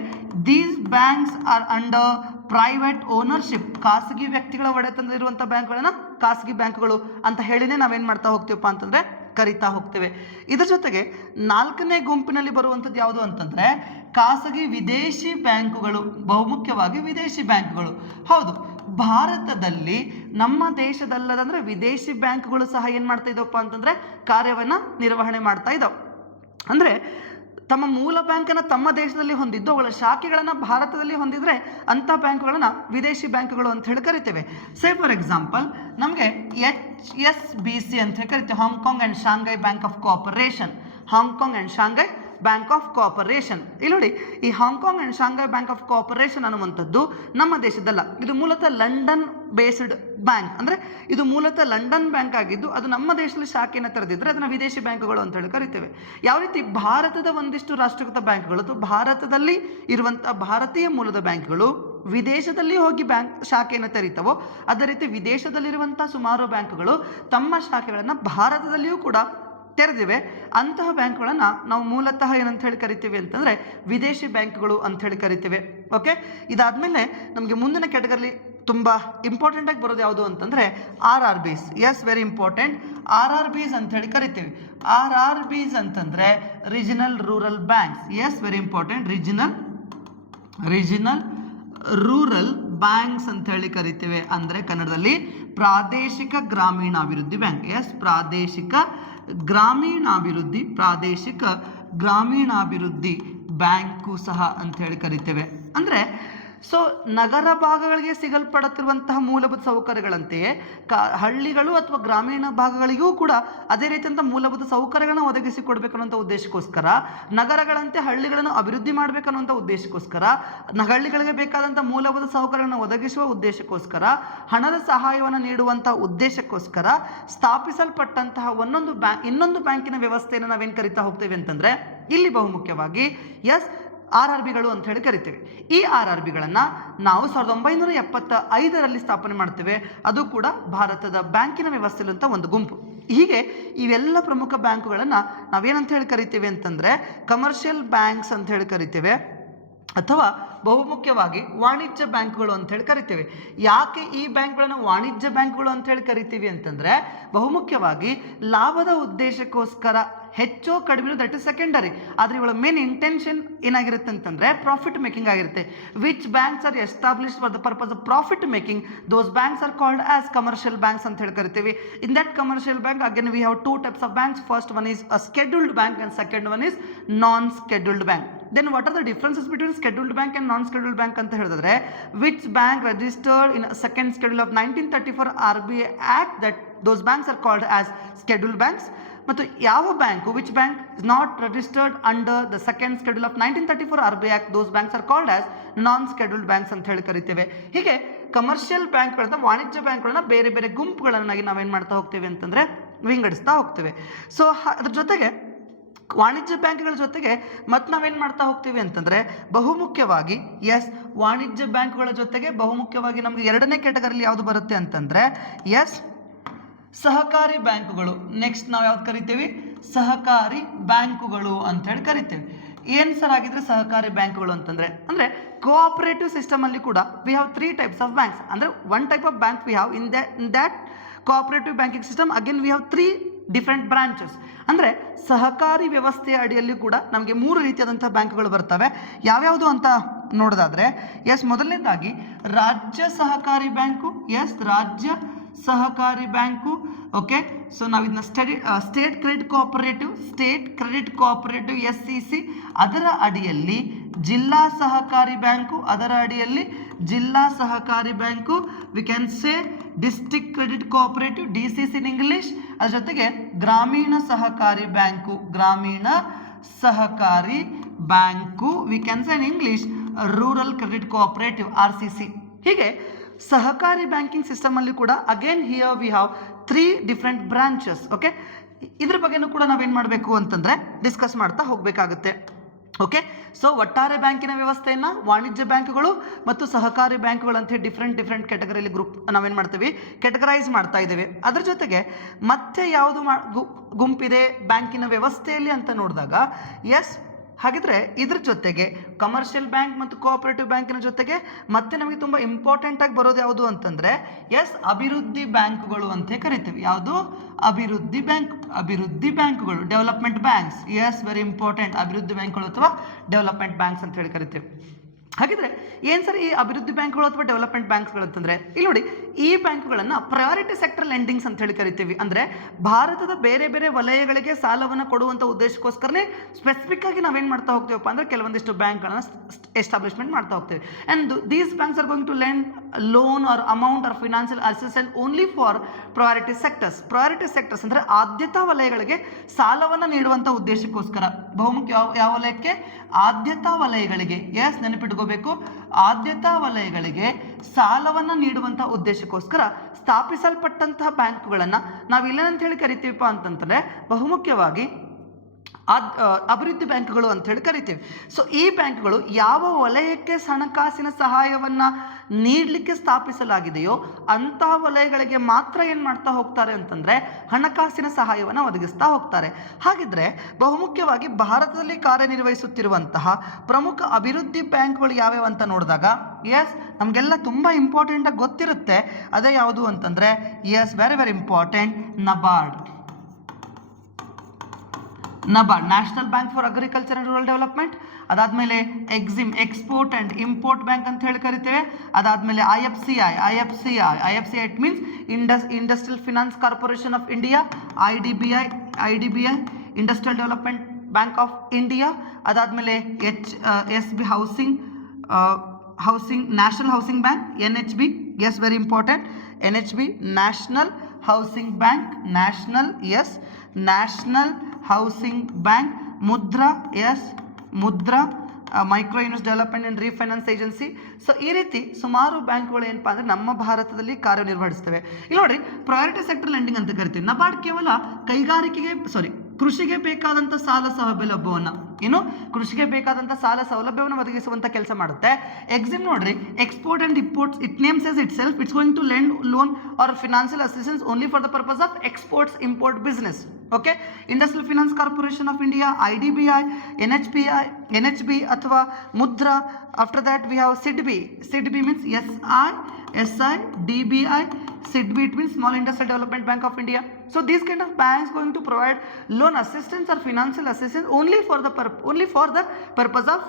these banks R under private ownership. ಖಾಸಗಿ ವ್ಯಕ್ತಿಗಳ ಒಡೆತನದಲ್ಲಿರುವಂಥ ಬ್ಯಾಂಕ್ಗಳನ್ನು ಖಾಸಗಿ ಬ್ಯಾಂಕ್ಗಳು ಅಂತ ಹೇಳಿನೇ ನಾವೇನು ಮಾಡ್ತಾ ಹೋಗ್ತೀವಪ್ಪ ಅಂತಂದರೆ ಕರಿತಾ ಹೋಗ್ತೇವೆ. ಇದರ ಜೊತೆಗೆ 4ನೇ ಗುಂಪಿನಲ್ಲಿ ಬರುವಂಥದ್ದು ಯಾವುದು ಅಂತಂದರೆ ಖಾಸಗಿ ವಿದೇಶಿ ಬ್ಯಾಂಕುಗಳು. ಬಹುಮುಖ್ಯವಾಗಿ ವಿದೇಶಿ ಬ್ಯಾಂಕುಗಳು. ಹೌದು, ಭಾರತದಲ್ಲಿ ನಮ್ಮ ದೇಶದಲ್ಲದಂದರೆ ವಿದೇಶಿ ಬ್ಯಾಂಕುಗಳು ಸಹ ಏನು ಮಾಡ್ತಾ ಇದ್ದವಪ್ಪ ಅಂತಂದರೆ ಕಾರ್ಯವನ್ನು ನಿರ್ವಹಣೆ ಮಾಡ್ತಾ ಇದ್ದಾವೆ. ಅಂದರೆ ತಮ್ಮ ಮೂಲ ಬ್ಯಾಂಕನ್ನು ತಮ್ಮ ದೇಶದಲ್ಲಿ ಹೊಂದಿದ್ದು ಅವುಗಳ ಶಾಖೆಗಳನ್ನು ಭಾರತದಲ್ಲಿ ಹೊಂದಿದರೆ ಅಂಥ ಬ್ಯಾಂಕುಗಳನ್ನು ವಿದೇಶಿ ಬ್ಯಾಂಕುಗಳು ಅಂತ ಹೇಳಿ ಕರಿತೇವೆ. ಫಾರ್ ಎಕ್ಸಾಂಪಲ್ ನಮಗೆ HSBC ಅಂತ ಹೇಳಿ ಕರಿತೇವೆ, Hong Kong and Shanghai bank of cooperation. Hong Kong and Shanghai bank of cooperation. ಇಲ್ಲಿ ನೋಡಿ, ಈ Hong Kong and Shanghai bank of cooperation ಅನ್ನುವಂಥದ್ದು ನಮ್ಮ ದೇಶದಲ್ಲ. ಇದು ಮೂಲತಃ ಲಂಡನ್ ಬೇಸ್ಡ್ ಬ್ಯಾಂಕ್. ಅಂದರೆ ಇದು ಮೂಲತಃ ಲಂಡನ್ ಬ್ಯಾಂಕ್ ಆಗಿದ್ದು ಅದು ನಮ್ಮ ದೇಶದಲ್ಲಿ ಶಾಖೆಯನ್ನು ತೆರೆದಿದ್ದರೆ ಅದನ್ನು ವಿದೇಶಿ ಬ್ಯಾಂಕುಗಳು ಅಂತ ಹೇಳಿ ಕರಿತೇವೆ. ಯಾವ ರೀತಿ ಭಾರತದ ಒಂದಿಷ್ಟು ರಾಷ್ಟ್ರೀಕೃತ ಬ್ಯಾಂಕ್ಗಳು ಅಥವಾ ಭಾರತದಲ್ಲಿ ಇರುವಂಥ ಭಾರತೀಯ ಮೂಲದ ಬ್ಯಾಂಕ್ಗಳು ವಿದೇಶದಲ್ಲಿ ಹೋಗಿ ಬ್ಯಾಂಕ್ ಶಾಖೆಯನ್ನು ತೆರೀತವೋ ಅದೇ ರೀತಿ ವಿದೇಶದಲ್ಲಿರುವಂಥ ಸುಮಾರು ಬ್ಯಾಂಕುಗಳು ತಮ್ಮ ಶಾಖೆಗಳನ್ನು ಭಾರತದಲ್ಲಿಯೂ ಕೂಡ ತೆರೆದಿವೆ. ಅಂತಹ ಬ್ಯಾಂಕ್ಗಳನ್ನು ನಾವು ಮೂಲತಃ ಏನಂತ ಹೇಳಿ ಕರಿತೀವಿ ಅಂತಂದರೆ ವಿದೇಶಿ ಬ್ಯಾಂಕ್ಗಳು ಅಂತ ಹೇಳಿ ಕರಿತೀವಿ. ಓಕೆ, ಇದಾದಮೇಲೆ ನಮಗೆ ಮುಂದಿನ ಕ್ಯಾಟಗರಿ ತುಂಬ ಇಂಪಾರ್ಟೆಂಟಾಗಿ ಬರೋದು ಯಾವುದು ಅಂತಂದರೆ RRBs. Very important. RRBs ಅಂತ ಹೇಳಿ ಕರಿತೀವಿ. RRBs ಅಂತಂದರೆ regional rural banks. Very important. Regional rural banks ಅಂತ ಹೇಳಿ ಕರಿತೇವೆ. ಅಂದರೆ ಕನ್ನಡದಲ್ಲಿ ಪ್ರಾದೇಶಿಕ ಗ್ರಾಮೀಣಾಭಿವೃದ್ಧಿ ಬ್ಯಾಂಕ್. ಪ್ರಾದೇಶಿಕ ಗ್ರಾಮೀಣಾಭಿವೃದ್ಧಿ ಬ್ಯಾಂಕು ಸಹ ಅಂತ ಹೇಳಿ ಕರಿತೇವೆ. ಅಂದರೆ ಸೊ ನಗರ ಭಾಗಗಳಿಗೆ ಸಿಗಲ್ಪಡುತ್ತಿರುವಂತಹ ಮೂಲಭೂತ ಸೌಕರ್ಯಗಳಂತೆಯೇ ಹಳ್ಳಿಗಳು ಅಥವಾ ಗ್ರಾಮೀಣ ಭಾಗಗಳಿಗೂ ಕೂಡ ಅದೇ ರೀತಿಯಂಥ ಮೂಲಭೂತ ಸೌಕರ್ಯಗಳನ್ನು ಒದಗಿಸಿಕೊಡ್ಬೇಕನ್ನುವಂಥ ಉದ್ದೇಶಕ್ಕೋಸ್ಕರ, ನಗರಗಳಂತೆ ಹಳ್ಳಿಗಳನ್ನು ಅಭಿವೃದ್ಧಿ ಮಾಡಬೇಕನ್ನುವಂಥ ಉದ್ದೇಶಕ್ಕೋಸ್ಕರ, ಹಳ್ಳಿಗಳಿಗೆ ಬೇಕಾದಂಥ ಮೂಲಭೂತ ಸೌಕರ್ಯಗಳನ್ನು ಒದಗಿಸುವ ಉದ್ದೇಶಕ್ಕೋಸ್ಕರ, ಹಣದ ಸಹಾಯವನ್ನು ನೀಡುವಂಥ ಉದ್ದೇಶಕ್ಕೋಸ್ಕರ ಸ್ಥಾಪಿಸಲ್ಪಟ್ಟಂತಹ ಇನ್ನೊಂದು ಬ್ಯಾಂಕಿನ ವ್ಯವಸ್ಥೆಯನ್ನು ನಾವೇನು ಕರಿತಾ ಹೋಗ್ತೇವೆ ಅಂತಂದರೆ ಇಲ್ಲಿ ಬಹುಮುಖ್ಯವಾಗಿ RRBಗಳು ಅಂತ ಹೇಳಿ ಕರಿತೇವೆ. ಈ RRBಗಳನ್ನು ನಾವು 1975ರಲ್ಲಿ ಸ್ಥಾಪನೆ ಮಾಡ್ತೇವೆ. ಅದು ಕೂಡ ಭಾರತದ ಬ್ಯಾಂಕಿನ ವ್ಯವಸ್ಥೆಯಲ್ಲಂಥ ಒಂದು ಗುಂಪು. ಹೀಗೆ ಇವೆಲ್ಲ ಪ್ರಮುಖ ಬ್ಯಾಂಕುಗಳನ್ನು ನಾವೇನಂತ ಹೇಳಿ ಕರಿತೇವೆ ಅಂತಂದರೆ ಕಮರ್ಷಿಯಲ್ ಬ್ಯಾಂಕ್ಸ್ ಅಂತ ಹೇಳಿ ಕರಿತೇವೆ ಅಥವಾ ಬಹುಮುಖ್ಯವಾಗಿ ವಾಣಿಜ್ಯ ಬ್ಯಾಂಕ್ಗಳು ಅಂತ ಹೇಳಿ ಕರಿತೇವೆ. ಯಾಕೆ ಈ ಬ್ಯಾಂಕ್ಗಳನ್ನು ವಾಣಿಜ್ಯ ಬ್ಯಾಂಕ್ಗಳು ಅಂತ ಹೇಳಿ ಕರಿತೀವಿ ಅಂತಂದರೆ ಬಹುಮುಖ್ಯವಾಗಿ ಲಾಭದ ಉದ್ದೇಶಕ್ಕೋಸ್ಕರ ಹೆಚ್ಚೋ ಕಡಿಮೆ ದಟ್ ಇಸ್ ಸೆಕೆಂಡರಿ. ಆದರೆ ಇವಳ ಮೇನ್ ಇಂಟೆನ್ಷನ್ ಏನಾಗಿರುತ್ತೆ ಅಂತಂದರೆ ಪ್ರಾಫಿಟ್ ಮೇಕಿಂಗ್ ಆಗಿರುತ್ತೆ. Which banks are established for the purpose of profit making, those banks are called as commercial banks ಅಂತ ಹೇಳಿ ಕರಿತೀವಿ. In that commercial bank again we have 2 types of banks. First one is a scheduled bank and second one is non-scheduled bank. Then what are the differences between scheduled bank and non-scheduled bank ಅಂತ ಹೇಳಿದ್ರೆ which bank registered in second schedule of 1934 RBI Act, that those banks are called as scheduled banks. ಮತ್ತು ಯಾವ bank which bank is not registered under the second schedule of 1934 RBI Act, those banks are called as non scheduled banks ಅಂತ ಹೇಳಿ ಕರಿತೇವೆ. ಹೀಗೆ commercial ಬ್ಯಾಂಕ್ಗಳನ್ನ ವಾಣಿಜ್ಯ ಬ್ಯಾಂಕ್ಗಳನ್ನ ಬೇರೆ ಬೇರೆ ಗುಂಪುಗಳನ್ನಾಗಿ ನಾವೇನು ಮಾಡ್ತಾ ಹೋಗ್ತೇವೆ ಅಂತಂದರೆ ವಿಂಗಡಿಸ್ತಾ ಹೋಗ್ತೇವೆ. ಸೊ ಅದ್ರ ಜೊತೆಗೆ ವಾಣಿಜ್ಯ ಬ್ಯಾಂಕ್ಗಳ ಜೊತೆಗೆ ಮತ್ತು ನಾವೇನು ಮಾಡ್ತಾ ಹೋಗ್ತೀವಿ ಅಂತಂದರೆ ಬಹುಮುಖ್ಯವಾಗಿ ವಾಣಿಜ್ಯ ಬ್ಯಾಂಕ್ಗಳ ಜೊತೆಗೆ ಬಹುಮುಖ್ಯವಾಗಿ ನಮಗೆ 2ನೇ ಕ್ಯಾಟಗರಿಯಲ್ಲಿ ಯಾವುದು ಬರುತ್ತೆ ಅಂತಂದರೆ ಸಹಕಾರಿ ಬ್ಯಾಂಕುಗಳು. ನೆಕ್ಸ್ಟ್ ನಾವು ಯಾವ್ದು ಕರಿತೀವಿ? ಸಹಕಾರಿ ಬ್ಯಾಂಕುಗಳು ಅಂತ ಹೇಳಿ ಕರಿತೇವೆ. ಏನು ಸರ್ ಆಗಿದ್ರೆ ಸಹಕಾರಿ ಬ್ಯಾಂಕುಗಳು ಅಂತಂದರೆ ಅಂದರೆ ಕೋಆಪರೇಟಿವ್ ಸಿಸ್ಟಮಲ್ಲಿ ಕೂಡ we have 3 types of banks. ಅಂದರೆ 1 type of bank we have in that cooperative banking system again we have 3 different branches. ಅಂದರೆ ಸಹಕಾರಿ ವ್ಯವಸ್ಥೆಯ ಅಡಿಯಲ್ಲಿ ಕೂಡ ನಮಗೆ 3 ರೀತಿಯಾದಂಥ ಬ್ಯಾಂಕ್ಗಳು ಬರ್ತವೆ. ಯಾವ್ಯಾವುದು ಅಂತ ನೋಡೋದಾದರೆ ಮೊದಲನೇದಾಗಿ ರಾಜ್ಯ ಸಹಕಾರಿ ಬ್ಯಾಂಕು, ರಾಜ್ಯ ಸಹಕಾರಿ ಬ್ಯಾಂಕು. ಓಕೆ, ಸೊ ನಾವು ಇದನ್ನ ಸ್ಟೇಟ್ ಕ್ರೆಡಿಟ್ ಕೋಆಪರೇಟಿವ್ SCC, ಅದರ ಅಡಿಯಲ್ಲಿ ಜಿಲ್ಲಾ ಸಹಕಾರಿ ಬ್ಯಾಂಕು, ಅದರ ಅಡಿಯಲ್ಲಿ ಜಿಲ್ಲಾ ಸಹಕಾರಿ bank. We can say district credit cooperative, DCC in English. ಅದರ ಜೊತೆಗೆ ಗ್ರಾಮೀಣ ಸಹಕಾರಿ ಬ್ಯಾಂಕು, ಗ್ರಾಮೀಣ ಸಹಕಾರಿ bank. We can say in English rural credit cooperative, RCC. ಹೀಗೆ ಸಹಕಾರಿ ಬ್ಯಾಂಕಿಂಗ್ ಸಿಸ್ಟಮ್ ಅಲ್ಲಿ ಕೂಡ again here we have 3 different branches. Okay, ಇದ್ರ ಬಗ್ಗೆನೂ ಕೂಡ ನಾವೇನು ಮಾಡಬೇಕು ಅಂತಂದರೆ ಡಿಸ್ಕಸ್ ಮಾಡ್ತಾ ಹೋಗಬೇಕಾಗುತ್ತೆ. ಓಕೆ, ಸೊ ಒಟ್ಟಾರೆ ಬ್ಯಾಂಕಿನ ವ್ಯವಸ್ಥೆಯನ್ನು ವಾಣಿಜ್ಯ ಬ್ಯಾಂಕ್ಗಳು ಮತ್ತು ಸಹಕಾರಿ ಬ್ಯಾಂಕ್ಗಳು ಅಂತ ಡಿಫ್ರೆಂಟ್ ಕ್ಯಾಟಗರಿಯಲ್ಲಿ ನಾವೇನು ಮಾಡ್ತೀವಿ, ಕೆಟಗರೈಸ್ ಮಾಡ್ತಾ ಇದ್ದೇವೆ. ಅದರ ಜೊತೆಗೆ ಮತ್ತೆ ಯಾವುದು ಗುಂಪಿದೆ ಬ್ಯಾಂಕಿನ ವ್ಯವಸ್ಥೆಯಲ್ಲಿ ಅಂತ ನೋಡಿದಾಗ ಹಾಗಿದ್ರೆ ಇದ್ರ ಜೊತೆಗೆ ಕಮರ್ಷಿಯಲ್ ಬ್ಯಾಂಕ್ ಮತ್ತು ಕೋಆಪರೇಟಿವ್ ಬ್ಯಾಂಕಿನ ಜೊತೆಗೆ ಮತ್ತೆ ನಮಗೆ ತುಂಬ ಇಂಪಾರ್ಟೆಂಟ್ ಆಗಿ ಬರೋದು ಯಾವುದು ಅಂತಂದರೆ ಅಭಿವೃದ್ಧಿ ಬ್ಯಾಂಕ್ಗಳು ಅಂತ ಕರಿತೀವಿ. ಯಾವುದು? ಅಭಿವೃದ್ಧಿ ಬ್ಯಾಂಕ್ಗಳು, ಡೆವಲಪ್ಮೆಂಟ್ ಬ್ಯಾಂಕ್ಸ್. Very important. ಅಭಿವೃದ್ಧಿ ಬ್ಯಾಂಕ್ಗಳು ಅಥವಾ ಡೆವಲಪ್ಮೆಂಟ್ ಬ್ಯಾಂಕ್ಸ್ ಅಂತ ಹೇಳಿ ಕರಿತೀವಿ. ಹಾಗಿದ್ರೆ ಏನು ಸರ್ ಈ ಅಭಿವೃದ್ಧಿ ಬ್ಯಾಂಕ್ಗಳು ಅಥವಾ ಡೆವಲಪ್ಮೆಂಟ್ ಬ್ಯಾಂಕ್ಸ್ಗಳು ಅಂತಂದರೆ, ಇಲ್ಲಿ ನೋಡಿ, ಈ ಬ್ಯಾಂಕ್ಗಳನ್ನು ಪ್ರಯಾರಿಟಿ ಸೆಕ್ಟರ್ ಲೆಂಡಿಂಗ್ಸ್ ಅಂತ ಹೇಳಿ ಕರಿತೀವಿ. ಅಂದರೆ ಭಾರತದ ಬೇರೆ ಬೇರೆ ವಲಯಗಳಿಗೆ ಸಾಲವನ್ನು ಕೊಡುವಂಥ ಉದ್ದೇಶಕ್ಕೋಸ್ಕರನೇ ಸ್ಪೆಸಿಫಿಕ್ ಆಗಿ ನಾವೇನು ಮಾಡ್ತಾ ಹೋಗ್ತೀವಪ್ಪ ಅಂದರೆ ಕೆಲವೊಂದಿಷ್ಟು ಬ್ಯಾಂಕ್ಗಳನ್ನು ಎಸ್ಟಾಬ್ಲಿಷ್ಮೆಂಟ್ ಮಾಡ್ತಾ ಹೋಗ್ತೀವಿ. And these banks are going to lend loan or amount or financial assistance only for priority sectors ಅಂದರೆ ಆದ್ಯತಾ ವಲಯಗಳಿಗೆ ಸಾಲವನ್ನು ನೀಡುವಂಥ ಉದ್ದೇಶಕ್ಕೋಸ್ಕರ. ಬಹುಮುಖ್ಯ ಯಾವ ವಲಯಕ್ಕೆ? ಆದ್ಯತಾ ವಲಯಗಳಿಗೆ. ನೆನಪಿಟ್ಕೋಬೇಕು, ಆದ್ಯತಾ ವಲಯಗಳಿಗೆ ಸಾಲವನ್ನು ನೀಡುವಂಥ ಉದ್ದೇಶಕ್ಕೋಸ್ಕರ ಸ್ಥಾಪಿಸಲ್ಪಟ್ಟಂತಹ ಬ್ಯಾಂಕ್ಗಳನ್ನು ನಾವು ಇಲ್ಲೇನಂತ ಹೇಳಿ ಕರಿತೀವಪ್ಪ ಅಂತಂದರೆ ಬಹುಮುಖ್ಯವಾಗಿ ಅಭಿವೃದ್ಧಿ ಬ್ಯಾಂಕ್ಗಳು ಅಂತ ಹೇಳಿ ಕರಿತೀವಿ. ಸೊ ಈ ಬ್ಯಾಂಕ್ಗಳು ಯಾವ ವಲಯಕ್ಕೆ ಹಣಕಾಸಿನ ಸಹಾಯವನ್ನು ನೀಡಲಿಕ್ಕೆ ಸ್ಥಾಪಿಸಲಾಗಿದೆಯೋ ಅಂತಹ ವಲಯಗಳಿಗೆ ಮಾತ್ರ ಏನು ಮಾಡ್ತಾ ಹೋಗ್ತಾರೆ ಅಂತಂದರೆ ಹಣಕಾಸಿನ ಸಹಾಯವನ್ನು ಒದಗಿಸ್ತಾ ಹೋಗ್ತಾರೆ. ಹಾಗಿದ್ರೆ ಬಹುಮುಖ್ಯವಾಗಿ ಭಾರತದಲ್ಲಿ ಕಾರ್ಯನಿರ್ವಹಿಸುತ್ತಿರುವಂತಹ ಪ್ರಮುಖ ಅಭಿವೃದ್ಧಿ ಬ್ಯಾಂಕ್ಗಳು ಯಾವ್ಯಾವ ಅಂತ ನೋಡಿದಾಗ ನಮಗೆಲ್ಲ ತುಂಬ ಇಂಪಾರ್ಟೆಂಟಾಗಿ ಗೊತ್ತಿರುತ್ತೆ. ಅದೇ ಯಾವುದು ಅಂತಂದರೆ very important, NABARD, national bank for agriculture and rural development. ಅದಾದಮೇಲೆ ಎಕ್ಸ್ಪೋರ್ಟ್ ಆ್ಯಂಡ್ ಇಂಪೋರ್ಟ್ ಬ್ಯಾಂಕ್ ಅಂತ ಹೇಳಿ ಕರಿತೇವೆ. ಅದಾದಮೇಲೆ IFCI it means industrial finance corporation of India, IDBI industrial development bank of India. ಅದಾದಮೇಲೆ SB housing national housing bank, NHB. Very important, NHB national housing bank, national housing bank. Mudra micro units development and refinance agency. So ಈ ರೀತಿ ಸುಮಾರು ಬ್ಯಾಂಕ್ಗಳು ಏನಪ್ಪ ಅಂದರೆ ನಮ್ಮ ಭಾರತದಲ್ಲಿ ಕಾರ್ಯನಿರ್ವಹಿಸ್ತವೆ. ಇಲ್ಲಿ ನೋಡಿ, ಪ್ರಯಾರಿಟಿ ಸೆಕ್ಟರ್ ಲೆಂಡಿಂಗ್ ಅಂತ ಕರಿತೀವಿ. ನಬಾರ್ಡ್ ಕೇವಲ ಕೃಷಿಗೆ ಬೇಕಾದಂಥ ಸಾಲ ಸೌಲಭ್ಯವನ್ನು ಕೃಷಿಗೆ ಬೇಕಾದಂಥ ಸಾಲ ಸೌಲಭ್ಯವನ್ನು ಒದಗಿಸುವಂಥ ಕೆಲಸ ಮಾಡುತ್ತೆ. ನೋಡ್ರಿ, export and imports, it name says it self, it's going to lend loan or financial assistance only for the purpose of exports import business. Okay, industrial finance corporation of India, IDBI, NHB ಅಥವಾ Mudra. After that we have SIDBI means SIDBI. SIDBI it means Small Industrial Development Bank of India. So these kind of banks going to provide loan assistance or financial assistance only for the purpose of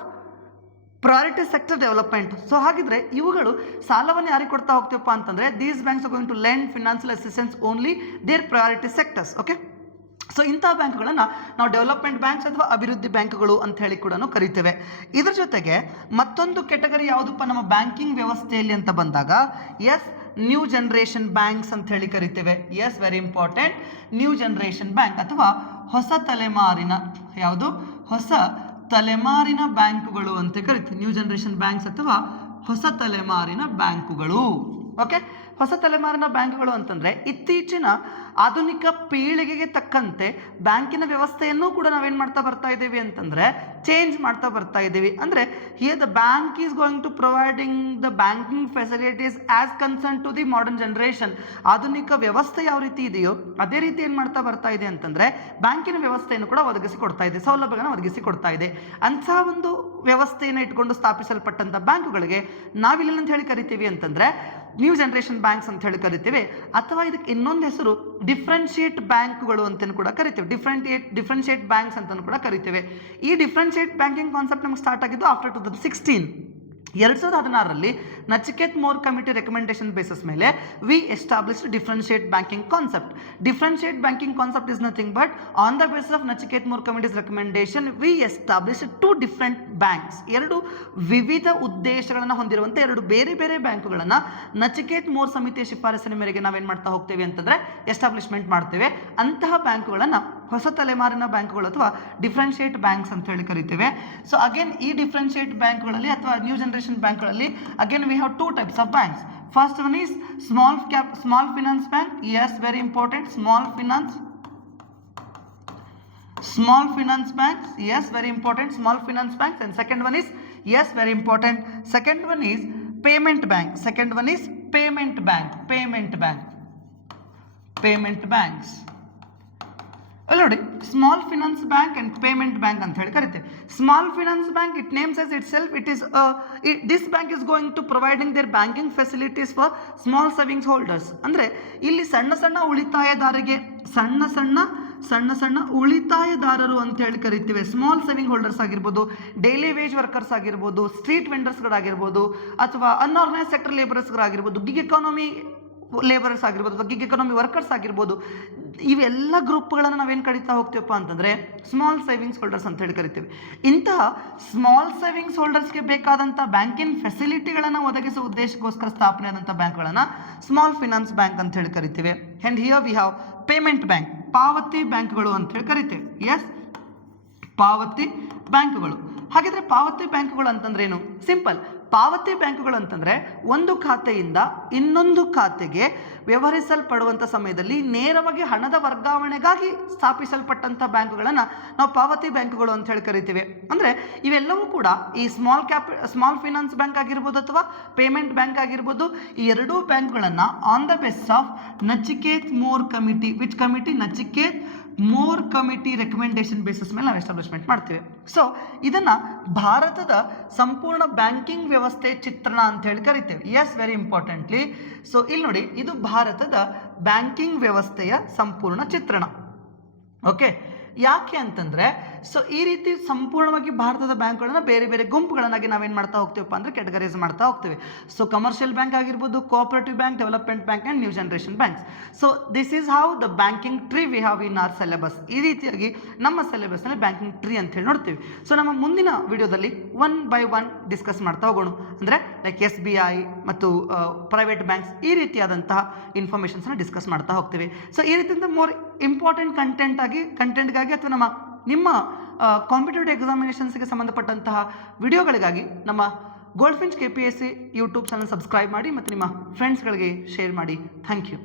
priority sector development. So ಹಾಗಿದ್ರೆ ಇವುಗಳು ಸಾಲವನ್ನು ಯಾರಿಗೆ ಕೊಡ್ತಾ ಹೋಗ್ತೀವಪ್ಪ ಅಂತಂದರೆ these banks are going to lend financial assistance only their priority sectors. Okay, so ಇಂತಹ ಬ್ಯಾಂಕ್ಗಳನ್ನು ನಾವು ಡೆವಲಪ್ಮೆಂಟ್ ಬ್ಯಾಂಕ್ಸ್ ಅಥವಾ ಅಭಿವೃದ್ಧಿ ಬ್ಯಾಂಕ್ಗಳು ಅಂತ ಹೇಳಿ ಕೂಡ ಕರಿತೇವೆ. ಇದರ ಜೊತೆಗೆ ಮತ್ತೊಂದು ಕೆಟಗರಿ ಯಾವುದಪ್ಪ ನಮ್ಮ ಬ್ಯಾಂಕಿಂಗ್ ವ್ಯವಸ್ಥೆಯಲ್ಲಿ ಅಂತ ಬಂದಾಗ ನ್ಯೂ ಜನರೇಷನ್ ಬ್ಯಾಂಕ್ಸ್ ಅಂತ ಹೇಳಿ ಕರಿತೇವೆ. Very important, new generation bank ಅಥವಾ ಹೊಸ ತಲೆಮಾರಿನ ಬ್ಯಾಂಕುಗಳು ಅಂತ ಕರಿತೀವಿ. ನ್ಯೂ ಜನರೇಷನ್ ಬ್ಯಾಂಕ್ಸ್ ಅಥವಾ ಹೊಸ ತಲೆಮಾರಿನ ಬ್ಯಾಂಕುಗಳು. ಓಕೆ, ಹೊಸ ತಲೆಮಾರಿನ ಬ್ಯಾಂಕ್ಗಳು ಅಂತಂದರೆ ಇತ್ತೀಚಿನ ಆಧುನಿಕ ಪೀಳಿಗೆಗೆ ತಕ್ಕಂತೆ ಬ್ಯಾಂಕಿನ ವ್ಯವಸ್ಥೆಯನ್ನು ಕೂಡ ನಾವೇನು ಮಾಡ್ತಾ ಬರ್ತಾ ಇದ್ದೀವಿ ಅಂತಂದರೆ ಚೇಂಜ್ ಮಾಡ್ತಾ ಬರ್ತಾ ಇದ್ದೀವಿ. ಅಂದರೆ here the bank is going to providing the banking facilities as concern to the modern generation. ಆಧುನಿಕ ವ್ಯವಸ್ಥೆ ಯಾವ ರೀತಿ ಇದೆಯೋ ಅದೇ ರೀತಿ ಏನು ಮಾಡ್ತಾ ಬರ್ತಾ ಇದೆ ಅಂತಂದರೆ ಬ್ಯಾಂಕಿನ ವ್ಯವಸ್ಥೆಯನ್ನು ಕೂಡ ಒದಗಿಸಿ ಕೊಡ್ತಾ ಇದೆ, ಸೌಲಭ್ಯಗಳನ್ನು ಒದಗಿಸಿ ಕೊಡ್ತಾ ಇದೆ. ಅಂಥ ಒಂದು ವ್ಯವಸ್ಥೆಯನ್ನು ಇಟ್ಕೊಂಡು ಸ್ಥಾಪಿಸಲ್ಪಟ್ಟಂಥ ಬ್ಯಾಂಕುಗಳಿಗೆ ನಾವಿಲ್ಲಿ ಅಂತ ಹೇಳಿ ಕರಿತೀವಿ ಅಂತಂದರೆ ನ್ಯೂ ಜನರೇಷನ್ ಬ್ಯಾಂಕ್ಸ್ ಅಂತ ಹೇಳಿ ಕರಿತೀವಿ, ಅಥವಾ ಇದಕ್ಕೆ ಇನ್ನೊಂದು ಹೆಸರು ಡಿಫ್ರೆನ್ಷಿಯೇಟ್ ಬ್ಯಾಂಕ್ಗಳು ಅಂತಲೂ ಕೂಡ ಕರಿತೀವಿ. ಡಿಫ್ರೆನ್ಷಿಯೇಟ್ ಬ್ಯಾಂಕ್ಸ್ ಅಂತಲೂ ಕೂಡ ಕರಿತೀವಿ. ಈ ಡಿಫ್ರೆನ್ಷಿಯೇಟ್ ಬ್ಯಾಂಕಿಂಗ್ ಕಾನ್ಸೆಪ್ಟ್ ನಮ್ಗೆ ಸ್ಟಾರ್ಟ್ ಆಗಿದ್ದು ಆಫ್ಟರ್ 2016. 2016ರಲ್ಲಿ Nachiket Mor committee recommendation basis ಮೇಲೆ we established differentiate banking concept. Differentiate banking concept is nothing but on the basis of Nachiket Mor committee's recommendation we established 2 different banks. 2 ವಿವಿಧ ಉದ್ದೇಶಗಳನ್ನು ಹೊಂದಿರುವಂಥ 2 ಬೇರೆ ಬೇರೆ ಬ್ಯಾಂಕುಗಳನ್ನು ನಚಿಕೇತ್ ಮೋರ್ ಸಮಿತಿಯ ಶಿಫಾರಸಿನ ಮೇರೆಗೆ ನಾವೇನು ಮಾಡ್ತಾ ಹೋಗ್ತೇವೆ ಅಂತಂದರೆ ಎಸ್ಟಾಬ್ಲಿಷ್ಮೆಂಟ್ ಮಾಡ್ತೇವೆ. ಅಂತಹ ಬ್ಯಾಂಕುಗಳನ್ನು ಹೊಸ ತಲೆಮಾರಿನ ಬ್ಯಾಂಕುಗಳು ಅಥವಾ ಡಿಫ್ರೆನ್ಷಿಯೇಟ್ ಬ್ಯಾಂಕ್ಸ್ ಅಂತ ಹೇಳಿ ಕರಿತೇವೆ. ಸೊ ಅಗೇನ್ ಈ ಡಿಫ್ರೆನ್ಷಿಯೇಟ್ ಬ್ಯಾಂಕ್ಗಳಲ್ಲಿ ಅಥವಾ ನ್ಯೂ ಜನರೇಷನ್ ಬ್ಯಾಂಕ್ಗಳಲ್ಲಿ again we have 2 types of banks. First one is small finance bank. Yes, very important. Small finance banks. Yes, very important. Small finance banks. And second one is, yes, very important. Second one is payment bank. Second one is payment banks. ನೋಡಿ, small finance bank and payment bank ಅಂತ ಹೇಳಿ ಕರಿತೇವೆ. Small finance bank, it names as it self, it is this bank is going to providing their banking facilities for small savings holders. ಅಂದರೆ ಇಲ್ಲಿ ಸಣ್ಣ ಸಣ್ಣ ಉಳಿತಾಯದಾರರಿಗೆ ಸಣ್ಣ ಉಳಿತಾಯದಾರರು ಅಂತ ಹೇಳಿ ಕರಿತೀವಿ. ಸ್ಮಾಲ್ ಸೇವಿಂಗ್ ಹೋಲ್ಡರ್ಸ್ ಆಗಿರ್ಬೋದು, ಡೈಲಿ ವೇಜ್ ವರ್ಕರ್ಸ್ ಆಗಿರ್ಬೋದು, ಸ್ಟ್ರೀಟ್ ವೆಂಡರ್ಸ್ಗಳಾಗಿರ್ಬೋದು, ಅಥವಾ ಅನ್ಆರ್ಗನೈಸ್ ಸೆಕ್ಟರ್ ಲೇಬರರ್ಸ್ಗಳಾಗಿರ್ಬೋದು, ಗಿಗ್ ಎಕಾನಮಿ ಲೇಬರರ್ಸ್ ಆಗಿರ್ಬೋದು, ಅಥವಾ ಗಿಗ್ ಎಕಾನಮಿ ವರ್ಕರ್ಸ್ ಆಗಿರ್ಬೋದು. ಇವೆಲ್ಲ ಗ್ರೂಪ್ಗಳನ್ನು ನಾವೇನು ಕರಿತಾ ಹೋಗ್ತೀವಪ್ಪ ಅಂತಂದರೆ ಸ್ಮಾಲ್ ಸೇವಿಂಗ್ಸ್ ಹೋಲ್ಡರ್ಸ್ ಅಂತ ಹೇಳಿ ಕರಿತೀವಿ. ಇಂತಹ ಸ್ಮಾಲ್ ಸೇವಿಂಗ್ಸ್ ಹೋಲ್ಡರ್ಸ್ಗೆ ಬೇಕಾದಂಥ ಬ್ಯಾಂಕಿಂಗ್ ಫೆಸಿಲಿಟಿಗಳನ್ನು ಒದಗಿಸುವ ಉದ್ದೇಶಕ್ಕೋಸ್ಕರ ಸ್ಥಾಪನೆ ಆದಂಥ ಬ್ಯಾಂಕ್ಗಳನ್ನು ಸ್ಮಾಲ್ ಫಿನಾನ್ಸ್ ಬ್ಯಾಂಕ್ ಅಂತ ಹೇಳಿ ಕರಿತೀವಿ. And here we have payment bank, ಪಾವತಿ ಬ್ಯಾಂಕ್ಗಳು ಅಂತ ಹೇಳಿ ಕರಿತೀವಿ. ಎಸ್, ಪಾವತಿ ಬ್ಯಾಂಕ್ಗಳು. ಹಾಗಿದ್ರೆ ಪಾವತಿ ಬ್ಯಾಂಕ್ಗಳು ಅಂತಂದ್ರೆ ಏನು? ಸಿಂಪಲ್. ಪಾವತಿ ಬ್ಯಾಂಕ್ಗಳು ಅಂತಂದರೆ ಒಂದು ಖಾತೆಯಿಂದ ಇನ್ನೊಂದು ಖಾತೆಗೆ ವ್ಯವಹರಿಸಲ್ಪಡುವಂಥ ಸಮಯದಲ್ಲಿ ನೇರವಾಗಿ ಹಣದ ವರ್ಗಾವಣೆಗಾಗಿ ಸ್ಥಾಪಿಸಲ್ಪಟ್ಟಂಥ ಬ್ಯಾಂಕುಗಳನ್ನು ನಾವು ಪಾವತಿ ಬ್ಯಾಂಕುಗಳು ಅಂತ ಹೇಳಿ ಕರಿತೀವಿ. ಅಂದರೆ ಇವೆಲ್ಲವೂ ಕೂಡ ಈ ಸ್ಮಾಲ್ ಫಿನಾನ್ಸ್ ಬ್ಯಾಂಕ್ ಆಗಿರ್ಬೋದು ಅಥವಾ ಪೇಮೆಂಟ್ ಬ್ಯಾಂಕ್ ಆಗಿರ್ಬೋದು, ಈ ಎರಡೂ ಬ್ಯಾಂಕ್ಗಳನ್ನು on the basis of Nachiket Mor committee, which committee? Nachiket Mor committee recommendation basis ಮೇಲೆ ನಾವು ಎಸ್ಟಾಬ್ಲಿಷ್ಮೆಂಟ್ ಮಾಡ್ತೀವಿ. ಸೊ ಇದನ್ನು ಭಾರತದ ಸಂಪೂರ್ಣ ಬ್ಯಾಂಕಿಂಗ್ ವ್ಯವಸ್ಥೆ ಚಿತ್ರಣ ಅಂತ ಹೇಳಿ ಕರಿತೇವೆ. S, very importantly. ಸೊ ಇಲ್ಲಿ ನೋಡಿ, ಇದು ಭಾರತದ ಬ್ಯಾಂಕಿಂಗ್ ವ್ಯವಸ್ಥೆಯ ಸಂಪೂರ್ಣ ಚಿತ್ರಣ. ಓಕೆ, ಯಾಕೆ ಅಂತಂದರೆ ಸೊ ಈ ರೀತಿ ಸಂಪೂರ್ಣವಾಗಿ ಭಾರತದ ಬ್ಯಾಂಕ್ಗಳನ್ನು ಬೇರೆ ಬೇರೆ ಗುಂಪುಗಳನ್ನಾಗಿ ನಾವೇನು ಮಾಡ್ತಾ ಹೋಗ್ತೀವಪ್ಪ ಅಂದರೆ ಕ್ಯಾಟಗರೈಸ್ ಮಾಡ್ತಾ ಹೋಗ್ತೀವಿ. ಸೊ ಕಮರ್ಷಿಯಲ್ ಬ್ಯಾಂಕ್ ಆಗಿರ್ಬೋದು, cooperative bank, development bank and new generation banks. So this is how the banking tree we have in our syllabus. ಈ ರೀತಿಯಾಗಿ ನಮ್ಮ ಸಿಲೆಬಸ್ನಲ್ಲಿ ಬ್ಯಾಂಕಿಂಗ್ ಟ್ರೀ ಅಂತ ಹೇಳಿ ನೋಡ್ತೀವಿ. ಸೊ ನಮ್ಮ ಮುಂದಿನ ವಿಡಿಯೋದಲ್ಲಿ 1 by 1 ಡಿಸ್ಕಸ್ ಮಾಡ್ತಾ ಹೋಗೋಣ. ಅಂದರೆ ಲೈಕ್ SBI ಮತ್ತು ಪ್ರೈವೇಟ್ ಬ್ಯಾಂಕ್ಸ್, ಈ ರೀತಿಯಾದಂತಹ ಇನ್ಫಾರ್ಮೇಷನ್ಸ್ನ ಡಿಸ್ಕಸ್ ಮಾಡ್ತಾ ಹೋಗ್ತೀವಿ. ಸೊ ಈ ರೀತಿಯಿಂದ ಮೋರ್ ಇಂಪಾರ್ಟೆಂಟ್ ಕಂಟೆಂಟ್ಗಾಗಿ ಅಥವಾ ನಿಮ್ಮ ಕಾಂಪಿಟೇಟಿವ್ ಎಕ್ಸಾಮಿನೇಷನ್ಸ್ಗೆ ಸಂಬಂಧಪಟ್ಟಂತಹ ವಿಡಿಯೋಗಳಿಗಾಗಿ ನಮ್ಮ Goldfinch KPSC YouTube channel subscribe ಮಾಡಿ ಮತ್ತು ನಿಮ್ಮ ಫ್ರೆಂಡ್ಸ್ಗಳಿಗೆ ಶೇರ್ ಮಾಡಿ. Thank you.